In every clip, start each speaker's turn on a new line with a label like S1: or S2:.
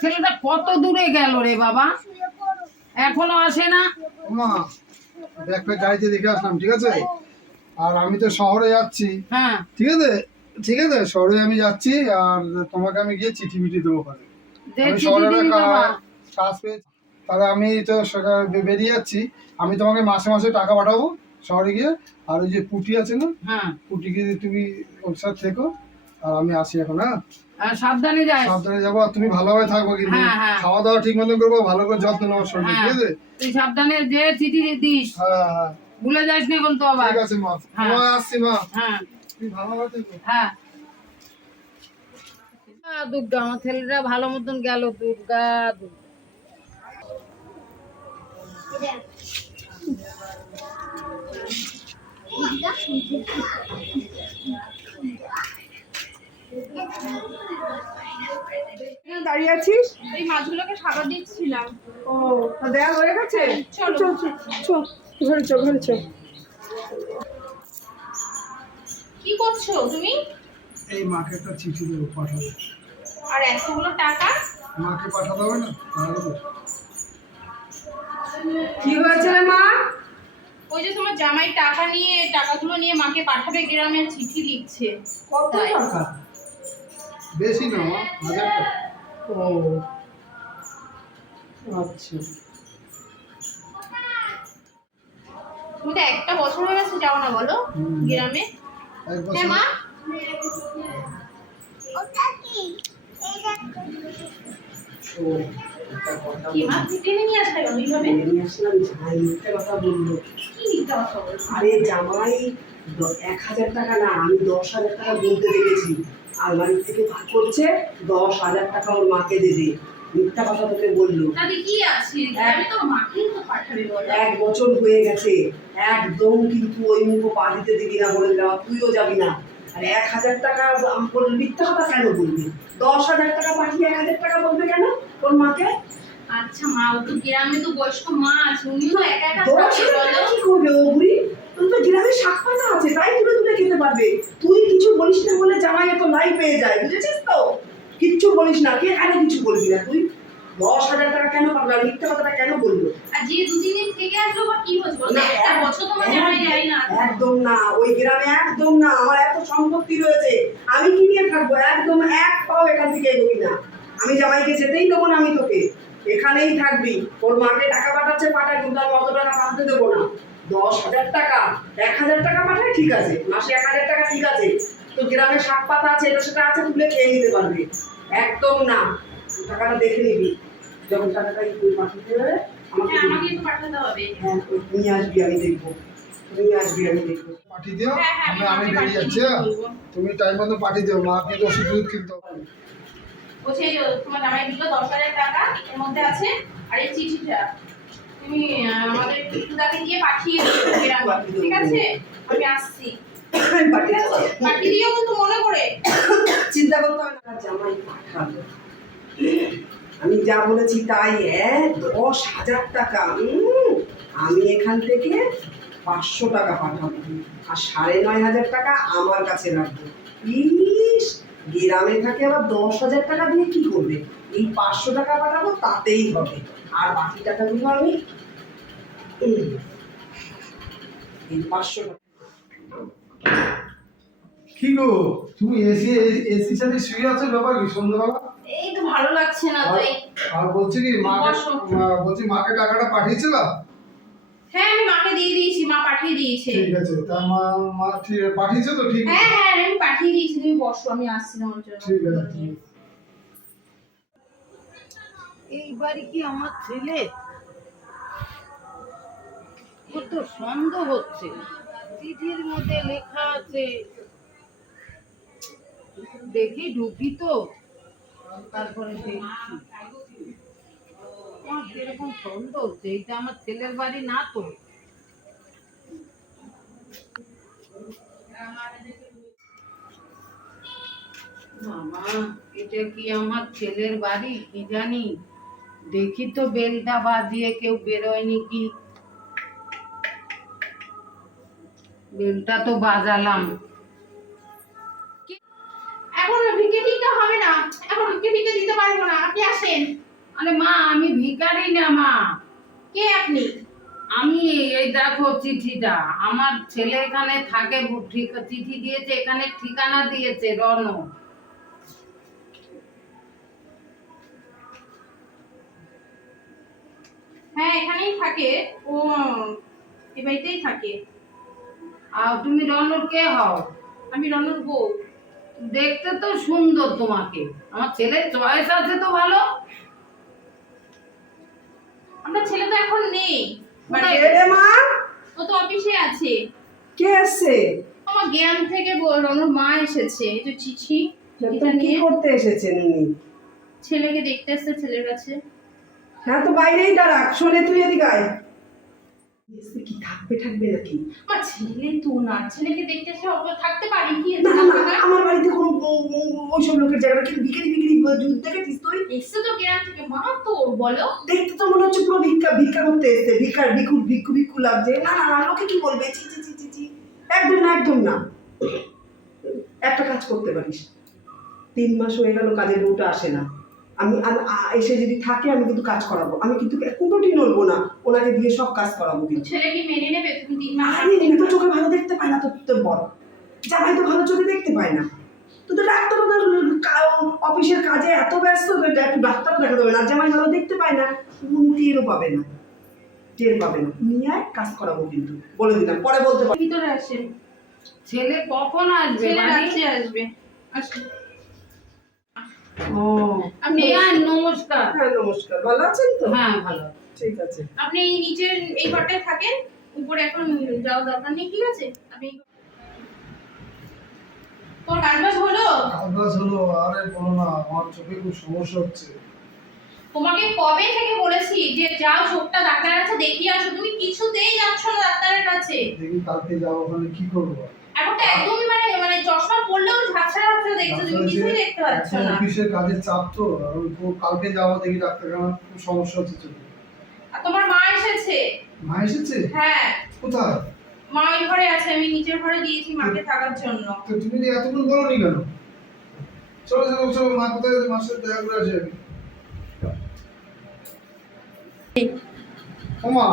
S1: ছেলেটা কত দূরে গেল রে বাবা? এখনও আসে না?
S2: মা ফ্যাগ গাড়িতে দেখে আসলাম ঠিক আছে? আর আমি তো শহরে যাচ্ছি।
S1: হ্যাঁ।
S2: ঠিক আছে? ঠিক আছে শহরে আমি যাচ্ছি আর তোমাকে আমি গিয়ে চিঠি মিঠি দেবো ওখানে একটা কাজ পেয়েছি। তাহলে আমি তো বেরিয়ে যাচ্ছি। আমি তোমাকে মাসে মাসে টাকা পাঠাবো শহরে গিয়ে। আর ওই যে পুটি আছে না
S1: হ্যাঁ।
S2: পুটিকে তুমি ওর সাথে থেকো। আর আমি আসি এখন হ্যাঁ?
S1: সাবধানে যাস।
S2: সাবধানে যাব তুমি ভালোভাবে থাকব কিন্তু।
S1: হ্যাঁ, হ্যাঁ।
S2: খাওয়া দাওয়া ঠিক মতো করব ভালো করে যত্ন শরীর। ঠিক আছে
S1: তুই সাবধানে যে চিঠি দিস
S2: হ্যাঁ হ্যাঁ।
S1: ভুলে যাস না কিন্তু আবার।
S2: ঠিক আছে মা।
S1: হ্যাঁ।
S2: মা আসছি মা।
S1: হ্যাঁ।
S2: তুমি ভালোভাবে থেকো
S1: হ্যাঁ। দুর্গা আমার ছেলেটা ভালো মতন গেল দুর্গা। দুর্গা।
S3: দাঁড়িয়ে আছিস?
S4: এই মাছগুলোকে সাদা দিচ্ছিলাম।
S3: ও দেয়া হয়ে গেছে?
S4: চলো।
S3: চল চল চল ঘরে চল ঘরে চল।
S4: কি করছ তুমি?
S2: এই মাকে একটা চিঠি দেবো পাঠাবো।
S4: আর এতগুলো টাকা?
S2: মাকে পাঠাতে হবে না? তো।
S3: কি হয়েছে মা?
S4: ওই যে তোমার জামাই টাকা নিয়ে টাকাগুলো নিয়ে মাকে পাঠাবে গ্রামে চিঠি লিখছে।
S3: কত টাকা?
S2: বেশি না হাজার
S3: ও আচ্ছা।
S4: তুমি তো একটা বছর হয়ে গেছে যাও না বলো গ্রামে। হ্যাঁ মা।
S3: ও
S4: কি মা টেনে নিয়ে আসলে কেন এইভাবে?
S3: নিয়ে আসলাম জামাই মিথ্যে কথা বলল
S4: কি মিথ্যা কথা
S3: আরে জামাই এক হাজার টাকা না আমি দশ হাজার টাকা বলতে দেখেছি। আলমারি থেকে ভাগ করছে দশ হাজার টাকা ওর মাকে দেবে। মিথ্যা কথা তোকে বলল। এক বছর হয়ে গেছে। একদম কিন্তু ওই মুখো পা দিতে দিবি না বলে দেওয়া তুইও যাবি না। আর এক হাজার টাকা আমি মিথ্যা কথা কেন বলবি? দশ হাজার টাকা পাঠিয়ে এক হাজার টাকা বলবে কেন তোর মাকে?
S4: আচ্ছা মা ও তো গ্রামে তো বয়স্ক মা আছে উনিও একা একা
S3: কি করবে ও বুড়ি? তোর তো গ্রামে শাক পাতা আছে তাই তুলে তুলে খেতে পারবে। তুই কিছু বলিস না বলে জামাই এত লাই পেয়ে যায় বুঝেছিস তো? কিচ্ছু বলিস না কে কেন কিছু বলবি না তুই? দশ হাজার টাকা কেন মিথ্যা কথাটা কেন বলল
S4: আর যে দুদিন থেকে আসলো বা কি একটা বছর তোমার জামাই না।
S3: একদম না ওই গ্রামে একদম না আমার এত সম্পত্তি রয়েছে। আমি কি নিয়ে থাকব? একদম এক পাও এখান থেকে এগোবি না। আমি জামাইকে যেতেই দেবো না আমি তোকে। এখানেই থাকবি। ওর মাকে টাকা পাঠাচ্ছে পাঠা কিন্তু আমি অত টাকা পাঠাতে দেবো না। দশ হাজার টাকা এক হাজার টাকা পাঠায় ঠিক আছে মাসে এক হাজার টাকা ঠিক আছে। তো গ্রামে শাক পাতা আছে এটা সেটা আছে তুলে খেয়ে নিতে পারবি। একদম না টাকাটা দেখে নিবি। যখন টাকাটা তুই পাঠাতে হবে আমাকে
S4: হ্যাঁ
S3: দিবি।
S4: আমাকে তো পাঠাতে হবে
S3: হ্যাঁ নিয়ে আসবি আমি দেখব। নিয়ে আসবি আমি দেখব।
S2: পাঠিয়ে দিও।
S4: হ্যাঁ,
S2: আমি বেরিয়ে যাচ্ছি। তুমি টাইম মতো পাঠিয়ে দিও মাকে তো ওষুধ টষুধ কিনতে হবে।
S4: তোমার জামাই দিল দশ হাজার টাকা এর মধ্যে আছে আর এই চিঠিটা। তুমি আমাদের টুকুদাকে দিয়ে পাঠিয়ে দিও ঠিক আছে? আমি আসছি।
S3: পাঠিয়ে
S4: দিও। কিন্তু মনে করে।
S3: চিন্তা করতে হবে না জামাই পাঠাবো। আমি যা বলেছি তাই হ্যাঁ দশ হাজার টাকা আমি এখান থেকে পাঁচশো টাকা পাঠাবো। আর সাড়ে নয় হাজার টাকা আমার কাছে রাখব। ইস গ্রামে থাকে আবার দশ হাজার টাকা দিয়ে কি করবে? এই পাঁচশো টাকা পাঠাবো তাতেই হবে। আর বাকি টাকাগুলো আমি। পাঁচশো টাকা।
S2: কি গো তুমি এসি এসির সাথে শুয়ে আছো ব্যাপার কি সন্ধ্যাবেলা?
S4: এই তো ভালো লাগছে না তো
S2: আর বলছি কি মা- বলছি মাকে টাকাটা পাঠিয়েছিলাম?
S4: হ্যাঁ আমি মাকে দিয়ে দিয়েছি মা পাঠিয়ে দিয়েছে।
S2: ঠিক আছে তা মা মা পাঠিয়েছে তো ঠিক
S4: হ্যাঁ হ্যাঁ আমি পাঠিয়ে দিয়েছি তুমি বসো আমি আসছি তোমার জন্য।
S2: ঠিক আছে।
S1: এই বাড়ি কি আমার ছেলে? সন্দেহ হচ্ছে। চিঠির মধ্যে লেখা আছে। দেখি, ঢুকি তো। তারপরে দেখছি। আমার কীরকম সন্দেহ হচ্ছে, এইটা আমার ছেলের বাড়ি না তো। মামা এটা কি আমার ছেলের বাড়ি? কি জানি। দেখি তো বেলটা বাজিয়ে কেউ বেরোয়নি কি? বেলটা তো বাজালাম।
S4: এখন ভিকে টিকা হবে না। এখন ভিকে টিকা দিতে পারব না। আপনি আসেন।
S1: আরে মা আমি ভিখারি না মা।
S4: কে আপনি?
S1: আমি এই দেখো চিঠিটা। আমার ছেলে এখানে থাকে ঠিক চিঠি দিয়েছে এখানে ঠিকানা দিয়েছে রণ
S4: হ্যাঁ এখানেই থাকে। ও এ বাড়িতেই থাকে।
S1: আর তুমি রণর কে হও?
S4: আমি রনুর বউ।
S1: দেখতে তো সুন্দর তোমাকে। আমার ছেলের চয়েস আছে তো ভালো।
S4: আপনার ছেলে তো এখন নেই।
S3: রে মা?
S4: ও তো অফিসে আছে।
S3: কে এসছে?
S4: আমার জ্ঞান থেকে রনুর মা এসেছে। এই যে চিঠি
S3: কি করতে এসেছেন উনি?
S4: ছেলেকে দেখতে এসছে ছেলের কাছে।
S3: হ্যাঁ তো বাইরেই দাঁড়াক শোনে তুই এদিকে আয়। কি থাকবে থাকবে নাকি?
S4: আমার ছেলে তো না ছেলেকে দেখতে এসে থাকতে পারি কি?
S3: আমার বাড়িতে কোনো ওইসব লোকের জায়গা কিন্তু বিক্রি বিক্রি যুদ্ধ দেখেছিস তুই?
S4: এসছে তো জ্ঞান থেকে মা তোর বলো।
S3: দেখতে তো মনে হচ্ছে পুরো ভিক্ষা ভিক্ষা করতে এসছে। ভিক্ষার ভিক্ষু ভিক্ষু ভিক্ষু লাগছে। না না না লোকে কি বলবে? চি চি চি চি একদম না একদম না। একটা কাজ করতে পারিস। তিন মাস হয়ে গেল কাজের বউটা আসে না। আমি এসে যদি থাকে আমি কিন্তু কাজ করাবো। আমি কিন্তু কুটোটি নড়বো না। ওনাকে দিয়ে সব কাজ করাবো কিন্তু।
S4: ছেলে কি মেনে নেবে? তুমি তিন মাস
S3: আরে তুমি তো চোখে ভালো দেখতে পায় না তো তোর বড় জামাই তো ভালো চোখে দেখতে পায় না। তো তো ডাক্তার অফিসের কাজে এত ব্যস্ত একটু ডাক্তারও দেখাতে হবে না। জামাই ভালো দেখতে পায় না টেরও পাবে না। টের পাবে না। নিয়ে আয় কাজ করাবো কিন্তু। বলে দিলাম পরে বলতে পারি
S4: ভিতরে আসেন।
S1: ছেলে কখন আসবে?
S4: ছেলে? রাত্রে আসবে। আসুন।
S3: ও।
S4: আপনি
S1: হ্যাঁ, নমস্কার।
S3: হ্যাঁ নমস্কার। ভালো আছেন তো?
S1: হ্যাঁ ভালো।
S3: ঠিক আছে।
S4: আপনি এই নিচের এই ঘরটায় থাকেন? উপরে এখন যাওয়া দরকার নেই ঠিক আছে? আপনি তোমার কাজ হলো?
S2: কাজ হলো আরে বলো না আমার চোখে খুব সমস্যা হচ্ছে।
S4: তোমাকে কবে থেকে বলেছি যে যাও চোখটা ডাক্তারের কাছে দেখিয়ে আসো? তুমি কিছুতেই যাচ্ছ না ডাক্তারের কাছে।
S2: দেখি কালকে যাব ওখানে কি করব?
S4: এখন তো একদমই মানে মানে চশমা পড়লেও ঝাপসা ঝাপসা দেখছ তুমি কিছুই দেখতে পাচ্ছ না।
S2: অফিসের কাজের চাপ তো আর ওই তো কালকে যাব দেখি ডাক্তারখানা খুব সমস্যা হচ্ছে চোখে।
S4: আর তোমার মা এসেছে?
S2: মা এসেছে?
S4: হ্যাঁ।
S2: কোথায়?
S4: মা ওই ঘরে আছে আমি নিচের ঘরে দিয়েছি মাকে থাকার জন্য।
S2: তো তুমি এতক্ষণ বলো নি কেন? চলো চলো চলো মা কোথায় মার সাথে দেখা করে আসি আমি। ওমা।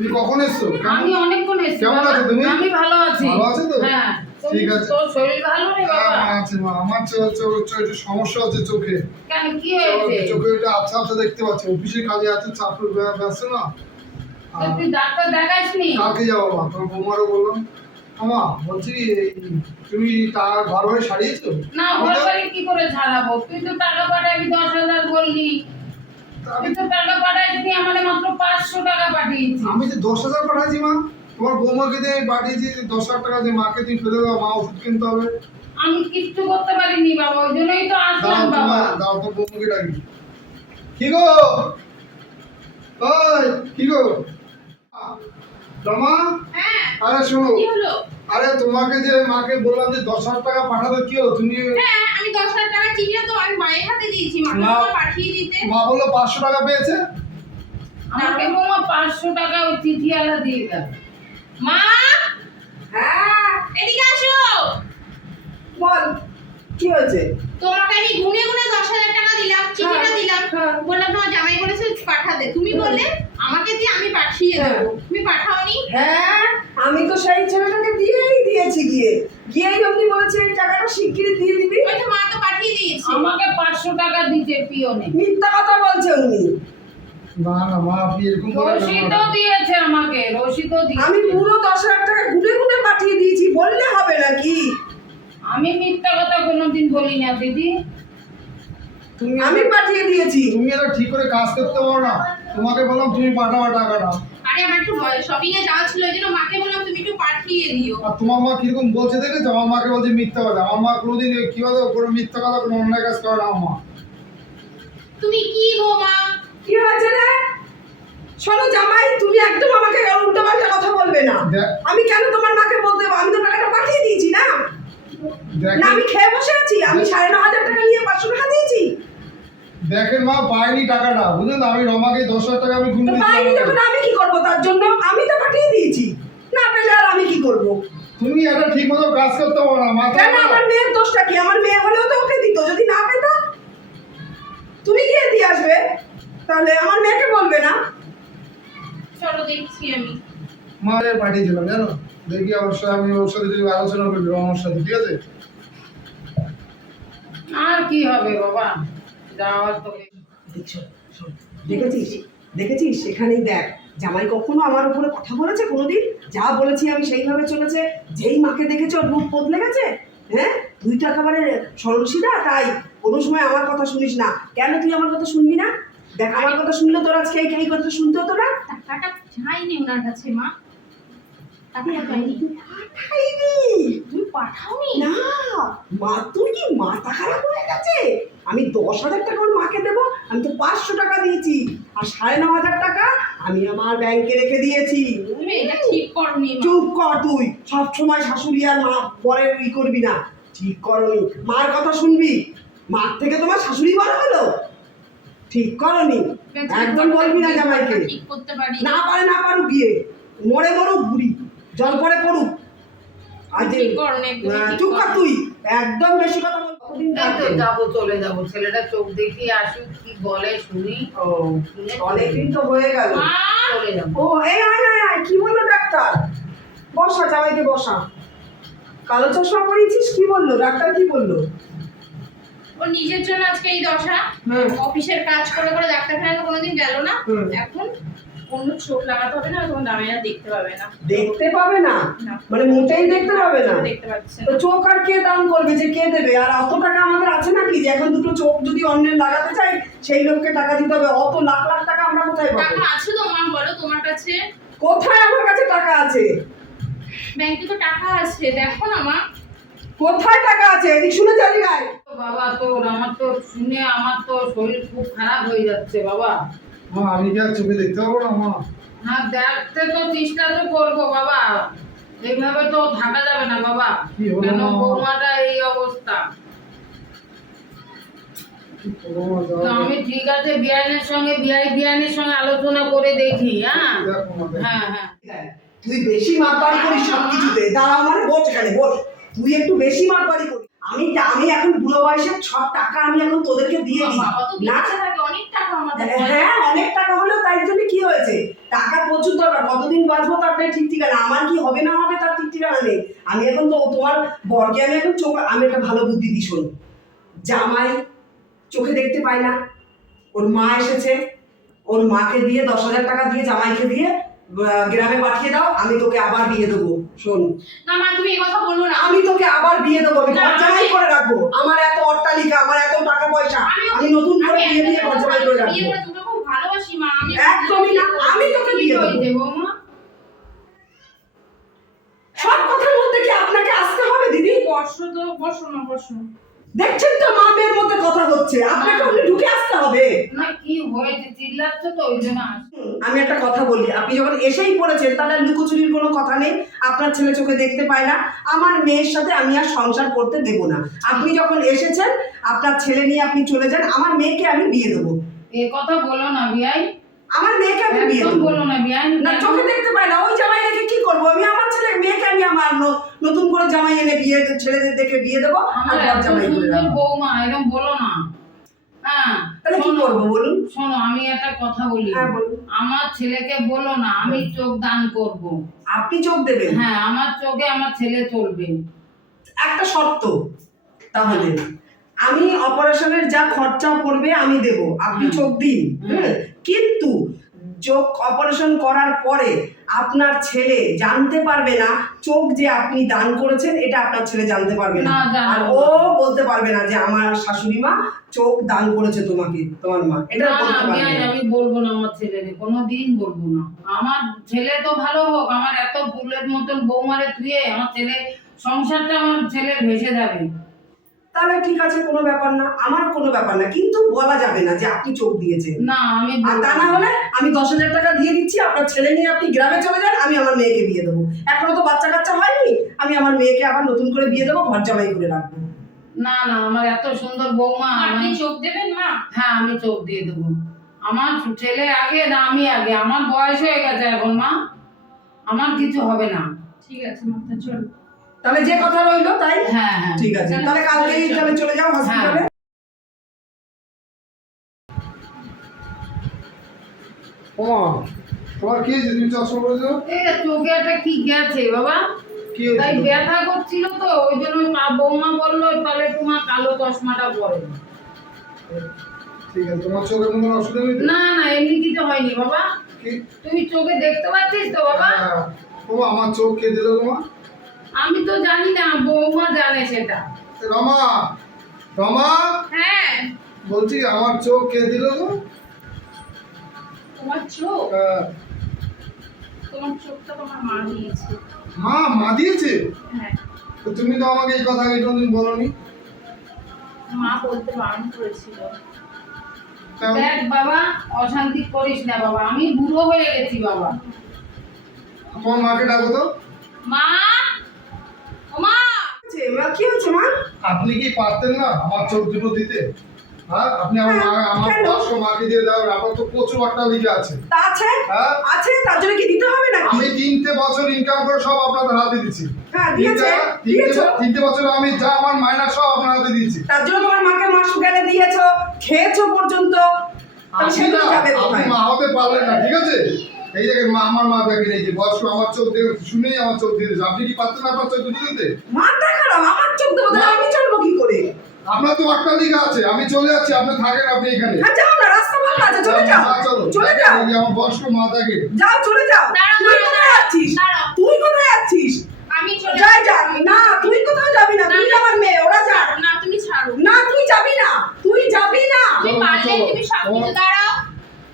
S2: তুমি কখন এসছো?
S1: আমি অনেকক্ষণ এসেছি
S2: কেমন আছো তুমি?
S1: আমি ভালো আছি।
S2: ভালো আছো তো?
S1: হ্যাঁ।
S2: ঠিক আছে।
S1: তোর শরীর ভালো নেই
S2: হ্যাঁ,
S1: বাবা?
S2: আছে মা। আমার চো- চো- চো- একটু সমস্যা হচ্ছে চোখে।
S1: কেন কি হয়েছে?
S2: চোখে একটু আবছা আবছা দেখতে পাচ্ছি। অফিসের কাজে এত চাপ ব্যস্ত না?
S1: তুই ডাক্তার দেখাসনি?
S2: কালকে যাব মা। তোমার বৌমারও বললাম। আমা বলছি তুমি টাকা ঘর সারিয়েছো?
S1: না ঘর বাড়ি কি করে ছাড়াবো তুই তো টাকা পাঠাবি দশ হাজার বললি।
S2: আমি
S1: তো টাকা আমাদের মাত্র পাঁচশো টাকা পাঠিয়েছি।
S2: আমি যে দশ হাজার পাঠাইছি মা তোমার বৌমাকে দিয়ে পাঠিয়েছি দশ হাজার টাকা মাকে তুমি ফেলে দাও মা ওষুধ কিনতে হবে।
S1: আমি কিচ্ছু করতে পারিনি বাবা ওই জন্যই তো আসলাম বাবা।
S2: দাও তো বৌমাকে ডাকি। কি গো? ওই কি গো? জমা
S4: হ্যাঁ
S2: আরে শোনো আরে তোমাকে যে মাকে বললাম যে দশ হাজার টাকা পাঠাতে কি হলো? তুমি
S4: হ্যাঁ আমি দশ হাজার টাকা তো আমি মায়ের হাতে দিয়েছি মাকে
S2: না।
S4: পাঠিয়ে দিতে।
S2: মা বলল পাঁচশো টাকা পেয়েছে?
S1: আমাকে বলল পাঁচশো টাকা ওই চিঠিওয়ালা দিয়ে দাও
S4: মা!
S3: হ্যাঁ।
S4: এদিকে আসো।
S3: বল। কি হয়েছে?
S4: তোমাকে আমি গুনে গুনে দশ হাজার টাকা দিলাম চিঠিটা
S3: হ্যাঁ,
S4: দিলাম।
S3: হ্যাঁ।
S4: বললাম তোমার জামাই বলেছে পাঠাতে। তুমি বললে আমাকে দিয়ে আমি পাঠিয়ে
S3: হ্যাঁ।
S4: দেবো। তুমি পাঠাওনি?
S3: হ্যাঁ আমি তো সেই ছেলেটাকে দিয়েই দিয়েছি গিয়ে। গিয়েই অমনি বলেছে এই টাকাটা শিগগিরই দিয়ে দিবি।
S4: ওই তো মা তো পাঠিয়ে দিয়েছে।
S1: আমাকে পাঁচশো টাকা দিতে পিওনে
S3: মিথ্যা কথা বলছে উনি
S2: না না মা আপনি এরকম
S1: রসিদও দিয়েছে আমাকে রসিদও
S3: আমি
S1: দিয়েছে।
S3: পুরো দশ হাজার টাকা গুনে গুনে পাঠিয়ে দিয়েছি বললে হবে নাকি?
S1: আমি মিথ্যা কথা কোনোদিন বলি না দিদি।
S2: তুমি
S3: আমি পাঠিয়ে দিয়েছি।
S2: তুমি এটা ঠিক করে কাজ করতে পারো না। তোমাকে বললাম তুমি পাঠাবা টাকাটা।
S4: আরে আমার একটু শপিং এ যাওয়া ছিল ওই জন্য মাকে বললাম তুমি একটু পাঠিয়ে দিও।
S2: আর তোমার মা কীরকম বলছে দেখেছ? আমার মাকে বলছে মিথ্যা কথা। আমার মা কোনোদিন কি বলতো কোনো মিথ্যা কথা কোনো অন্যায় কাজ করে না মা।
S4: তুমি কি গো মা?
S3: কি হয়েছে রে? শোনো জামাই তুমি একদম আমাকে উল্টো পাল্টা কথা বলবে না। আমি কেন তোমার মাকে বলতে যাব? আমি তো টাকাটা পাঠিয়ে দিয়েছি না না
S2: দেখেন।
S3: আমি খেয়ে বসে আছি। আমি সাড়ে ন হাজার টাকা নিয়ে পাঁচশো টাকা দিয়েছি।
S2: দেখেন মা পাইনি টাকাটা। বুঝলেন তো? আমি রমাকে দশ হাজার টাকা আমি
S3: তো পাইনি যখন আমি কি করব? তার জন্য আমি তো পাঠিয়ে দিয়েছি। না পেলে আর আমি কি করব?
S2: তুমি এটা ঠিক মতো কাজ করতে পারো না মাথা
S3: কেন? আমার মেয়ের দোষটা কি? আমার মেয়ে হলেও তো ওকে দিত। যদি না পেত তুমি গিয়ে দিয়ে আসবে। তাহলে আমার মেয়েকে বলবে না।
S4: চলো দেখছি আমি।
S2: মায়ের পাঠিয়েছিলাম জানো? দেখি অবশ্য আমি ওর সাথে যদি আলোচনা করবি আমার সাথে ঠিক আছে?
S1: আর কি হবে বাবা? যাওয়ার তো
S3: দেখেছিস? দেখেছিস? সেখানেই দেখ জামাই কখনো আমার উপরে কথা বলেছে কোনোদিন? যা বলেছি আমি সেইভাবে চলেছে। যেই মাকে দেখেছ ওর রূপ বদলে গেছে? হ্যাঁ? তুই তো একেবারে সরলসিদা তাই কোনো সময় আমার কথা শুনিস না। কেন তুই আমার কথা শুনবি না? দেখ আমার কথা শুনলে তোর আজকে এই কথা শুনতে হতো না
S4: টাকাটা চাইনি ওনার কাছে মা। তুমি পাঠাওনি?
S3: না মা তোর কি মাথা খারাপ হয়ে গেছে? আমি দশ হাজার টাকা ওর মাকে দেবো আমি তো পাঁচশো টাকা দিয়েছি। আর সাড়ে ন হাজার টাকা আমি আমার ব্যাংকে রেখে দিয়েছি। চুপ কর তুই। সব সময় শাশুড়ি আর মা বরের ই করবি না। ঠিক করনি। মার কথা শুনবি? মার থেকে তোমার শাশুড়ি বড় হলো? ঠিক করনি। একদম বলবি না জামাইকে। না পারে না পারুক গিয়ে। মরে মরুক বুড়ি। জল পরে পড়ুক। চুপ কর তুই। একদম বেশি কথা?
S1: যাব চলে যাব। ছেলেটা চোখ দেখিয়ে আসুক কি বলে শুনি।
S3: ও অনেকদিন তো হয়ে গেল।
S4: মা!
S1: চলে যাব।
S3: ও এই আয় আয় আয় কি বলল ডাক্তার? বসা জামাইকে বসা। কালো চশমা পরিয়েছিস? কি বলল? ডাক্তার কি বলল?
S4: ও নিজের জন্য আজকে এই দশা।
S3: হুম।
S4: অফিসের কাজ করে করে ডাক্তারখানা কোনোদিন গেল না। এখন অন্য চোখ লাগাতে হবে না তখন দামেরা দেখতে পাবে না।
S3: দেখতে পাবে না। মানে মোটেই দেখতে পাবে না?
S4: দেখতে পাচ্ছে
S3: তো চোখ আর কে দান করবে? যে কে দেবে? আর অত টাকা আমাদের আছে নাকি? যে এখন দুটো চোখ যদি অন্যের লাগাতে চাই সেই লোককে টাকা দিতে হবে। অত লাখ লাখ টাকা আমরা কোথায় পাবো?
S4: টাকা আছে তো বলো তোমার কাছে।
S3: কোথায় আমার কাছে টাকা আছে?
S4: ব্যাংকে তো টাকা আছে দেখো না মা।
S3: কোথায় টাকা আছে? এদিক শুনে চালি গায়।
S1: তো বাবা তোর আমার তো শুনে আমার তো শরীর খুব খারাপ হয়ে যাচ্ছে বাবা।
S2: মা আমি কি আর চোখে দেখতে পাবো না মা?
S1: হ্যাঁ দেখতে তো চেষ্টা তো করব বাবা। এইভাবে তো থাকা যাবে না বাবা। কেন বৌমাটা এই অবস্থা। আমি ঠিক আছে বিয়ানের সঙ্গে বিয়াই বিয়ানের সঙ্গে আলোচনা করে দেখি হ্যাঁ। হ্যাঁ হ্যাঁ।
S3: তুই বেশি মাতবাড়ি করিস সব কিছুতে দাঁড়াও মানে বস এখানে বস। তুই একটু বেশি মাতবাড়ি করি আমি আমি এখন বুড়ো বয়সে সব টাকা আমি এখন তোদেরকে দিয়ে দিই। না
S4: অনেক টাকা আমাদের
S3: হ্যাঁ অনেক টাকা হলেও তাই জন্য কি হয়েছে? টাকা প্রচুর দরকার কতদিন বাঁচবো তার ঠিক ঠিকানা। আমার কি হবে না হবে তার ঠিক ঠিকানা নেই। আমি এখন তো তোমার বরকে আমি এখন চোখ আমি একটা ভালো বুদ্ধি দিই শোন। জামাই চোখে দেখতে পায় না। ওর মা এসেছে। ওর মাকে দিয়ে দশ হাজার টাকা দিয়ে জামাইকে দিয়ে গ্রামে পাঠিয়ে দাও আমি তোকে আবার বিয়ে দেবো। শোন।
S4: না মা তুমি এই কথা বলো না।
S3: আমি তোকে আবার বিয়ে দেবো আমি
S4: আমি-
S3: করে রাখব। আমার এত অট্টালিকা আমার এত টাকা পয়সা
S4: আমি-
S3: নতুন করে বিয়ে দিয়ে জামাই করে রাখব।
S4: করে তোকে খুব ভালোবাসি মা। আমি
S3: একদমই না আমি তোকে বিয়ে দেবো।
S1: হয়েছে
S3: সব কথার মধ্যে কি আপনাকে আসতে হবে দিদি?
S4: বসো তো বসো না বসো।
S3: দেখছেন তো মা মেয়ের মধ্যে কথা হচ্ছে। আপনাকে ঢুকে আসতে হবে।
S1: না কি হয়েছে? চিল্লাচ্ছ তো ওই জন্য আসছি।
S3: আমি একটা কথা বলি আপনি যখন এসেই পড়েছেন তাহলে লুকোচুরির কোনো কথা নেই আপনার ছেলে চোখে দেখতে পায় না আমার মেয়ের সাথে আমি আর সংসার করতে দেব না। আপনি যখন এসেছেন আপনার ছেলে নিয়ে আপনি চলে যান আমার মেয়েকে আমি বিয়ে দেবো।
S1: এ কথা বলো না বিয়াই।
S3: আমার মেয়েকে আমি বিয়ে দেবো।
S1: বলো না বিয়াই।
S3: না চোখে দেখতে পায় না ওই জামাই রেখে কি করব? আমি আমার ছেলে মেয়েকে আমি আমার নতুন করে জামাই এনে বিয়ে ছেলেদের দেখে বিয়ে দেবো আর
S1: আমার
S3: জামাই
S1: বৌমা এরকম বলো না। হ্যাঁ
S3: তাহলে কি
S1: শোনো,
S3: করব বলুন?
S1: শোনো আমি একটা কথা বলি।
S3: হ্যাঁ বলুন।
S1: আমার ছেলেকে বলো না আমি চোখ দান করব।
S3: আপনি চোখ দেবেন?
S1: হ্যাঁ আমার চোখে আমার ছেলে চলবে।
S3: একটা শর্ত তাহলে। আমি অপারেশনের যা খরচা পড়বে আমি দেব। আপনি চোখ দিন। হ্যাঁ? কিন্তু চোখ অপারেশন করার পরে আপনার ছেলে জানতে পারবে না চোখ যে আপনি দান করেছেন এটা আপনার ছেলে জানতে পারবে না। আর ও বলতে পারবে না যে আমার শাশুড়ি মা চোখ দান করেছে তোমাকে তোমার মা। এটা বলতে পারবে না।
S1: আমি বলব না আমার ছেলেকে কোনোদিন বলব না। আমার ছেলে তো ভালো হোক আমার এত ফুলের মতন বৌমারে ধুয়ে আমার ছেলে সংসারটা আমার ছেলে ভেসে যাবে।
S3: তাহলে ঠিক আছে কোনো ব্যাপার না আমার কোনো ব্যাপার না কিন্তু বলা যাবে না যে আপনি চোখ দিয়েছেন।
S1: না আমি
S3: আর তা না হলে আমি দশ হাজার টাকা দিয়ে দিচ্ছি আপনার ছেলে নিয়ে আপনি গ্রামে চলে যান আমি আমার মেয়েকে বিয়ে দেবো। এখনও তো বাচ্চা কাচ্চা হয়নি আমি আমার মেয়েকে আবার নতুন করে বিয়ে দেবো ঘর জামাই করে রাখব।
S1: না না আমার এত সুন্দর বৌমা
S4: আপনি চোখ দেবেন মা?
S1: হ্যাঁ আমি চোখ দিয়ে দেবো। আমার ছেলে আগে না আমি আগে আমার বয়স হয়ে গেছে এখন মা। আমার কিছু হবে না।
S4: ঠিক আছে মা তা চলো।
S3: তাহলে যে কথা রইল তাই?
S1: হ্যাঁ হ্যাঁ।
S3: ঠিক আছে। তাহলে কালকেই তাহলে চলে যাও হসপিটালে
S2: ওমা তোমার কি হয়েছে? তুমি চশমা পরেছো?
S1: এই চোখে একটা কি গেছে বাবা? তাই ব্যথা করছিল তো ওই জন্য বৌমা বলল তাহলে তোমার কালো চশমাটা পরে
S2: ঠিক আছে তোমার চোখের মধ্যে কোনো অসুবিধা নেই
S1: না না এমনি কিছু হয়নি বাবা। তুমি চোখে দেখতে পাচ্ছিস তো বাবা?
S2: হ্যাঁ। ওমা আমার চোখ কে দিল তোমা
S1: আমি তো জানি না বৌমা জানে সেটা।
S2: রমা রমা?
S4: হ্যাঁ।
S2: বলছি আমার চোখ কে দিল গো?
S4: তোমার চোখ?
S2: হ্যাঁ।
S4: তোমার চোখটা তোমার মা দিয়েছে।
S2: মা মা দিয়েছে?
S4: হ্যাঁ।
S2: তুমি তো আমাকে এই কথা আগে কোনদিন বলনি।
S4: মা বলতে বারণ করেছিল।
S1: দেখ বাবা অশান্তি করিস না বাবা আমি বুড়ো হয়ে গেছি বাবা।
S2: তোমার মাকে ডাকো তো।
S4: মা! মা!
S3: মা কি হচ্ছে মা?
S2: আপনি কি পারতেন না আমার চোখ দুটো দিতে? হ্যাঁ আপনি আমার মা আমার পাঁচশো মাকে দিয়ে দাও আপনার তো প্রচুর একটা আছে।
S3: তা আছে?
S2: হ্যাঁ?
S3: আছে? তার জন্য কি দিতে হবে নাকি?
S2: আমি তিনটে বছর ইনকাম করে সব আপনাদের হাতে দিচ্ছি
S3: হ্যাঁ দিয়েছে?
S2: তিনটে- তিনটে
S3: দিয়েছ?
S2: তিনটে বছর আমি যা আমার মাইনা সব আপনার হাতে দিয়েছি।
S3: তার জন্য তোমার মাকে মাস গেলে দিয়েছ খেয়েছো পর্যন্ত তাহলে
S2: আপনি না আপনি মা হতে পারলেন না ঠিক আছে? এই দেখেন মা আমার মা দেখেন এই যে বয়স্ক আমার চোখ দেখে শুনেই আমার চোখ দিয়ে আপনি কি পারতেন আপনার চোখ দুটো দিতে?
S3: মাথা খারাপ আমার চোখ দেবো আমি চলবো কি করে?
S2: আপনার তো একটা লিখা আছে আমি চলে যাচ্ছি আপনি থাকেন আপনি এখানে।
S3: হ্যাঁ যাও না রাস্তা ফাঁকা আছে চলে যাও
S2: চলো।
S3: চলে যাও।
S2: এই যে আমার বয়স্ক মা থাকে
S3: যাও চলে যাও। তুই কোথায় যাচ্ছিস? তুই কোথায় যাচ্ছিস?
S4: আমি চলে
S3: যাই যা না তুই কোথাও যাবি না তুই আমার মেয়ে ওরা যা
S4: না তুমি ছাড়ো।
S3: না তুই যাবি না তুই যাবি না।
S4: তুমি
S2: চলো,
S4: পারলে তুমি
S2: ও-
S4: দাঁড়াও।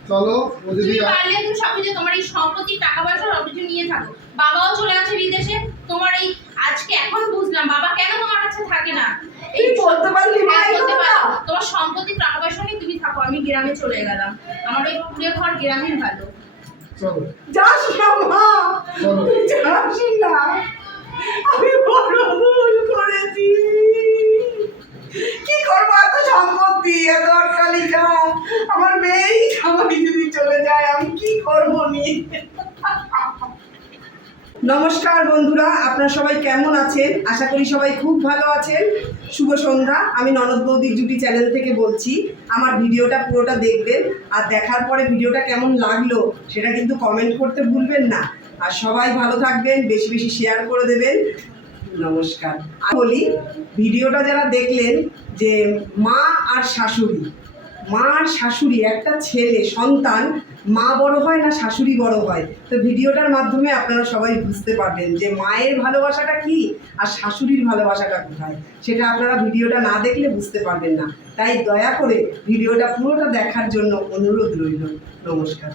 S2: চলো ও যদি
S4: পারলে তুমি সবকিছু তোমার এই সম্পত্তি টাকা পয়সা সবকিছু নিয়ে থাকো। বাবাও চলে গেছে বিদেশে তোমার এই আজকে এখন বুঝলাম বাবা কেন তোমার কাছে থাকে না?
S3: তুই বলতে পারলি না এই
S4: বলতে? পারো। তোমার সম্পত্তি টাকা পয়সা নিয়ে তুমি থাকো আমি গ্রামে চলে গেলাম। আমার ওই কুড়ে ঘর গ্রামে ভালো।
S2: চলো।
S3: যাস না মা।
S2: চলো।
S3: যাস না। আমি বড় ভুল করেছি। কি করব? এত সম্পত্তি, এত অট্টালিকা। আমার মেয়েই আমাকে যদি চলে যায়, আমি কি করব নিয়ে? নমস্কার বন্ধুরা, আপনারা সবাই কেমন আছেন? আশা করি সবাই খুব ভালো আছেন। শুভ সন্ধ্যা। আমি ননদ বৌদির জুটি চ্যানেল থেকে বলছি, আমার ভিডিওটা পুরোটা দেখবেন। আর দেখার পরে ভিডিওটা কেমন লাগল, সেটা কিন্তু কমেন্ট করতে ভুলবেন না। আর সবাই ভালো থাকবেন, বেশি বেশি শেয়ার করে দেবেন। নমস্কার। বলি, ভিডিওটা যারা দেখলেন যে মা আর শাশুড়ি, মা আর শাশুড়ি, একটা ছেলে, সন্তান, মা বড় হয় না শাশুড়ি বড় হয়? তো ভিডিওটার মাধ্যমে আপনারা সবাই বুঝতে পারবেন যে মায়ের ভালোবাসাটা কি আর শাশুড়ির ভালোবাসাটা কোথায়? সেটা আপনারা ভিডিওটা না দেখলে বুঝতে পারবেন না। তাই দয়া করে ভিডিওটা পুরোটা দেখার জন্য অনুরোধ রইল। নমস্কার।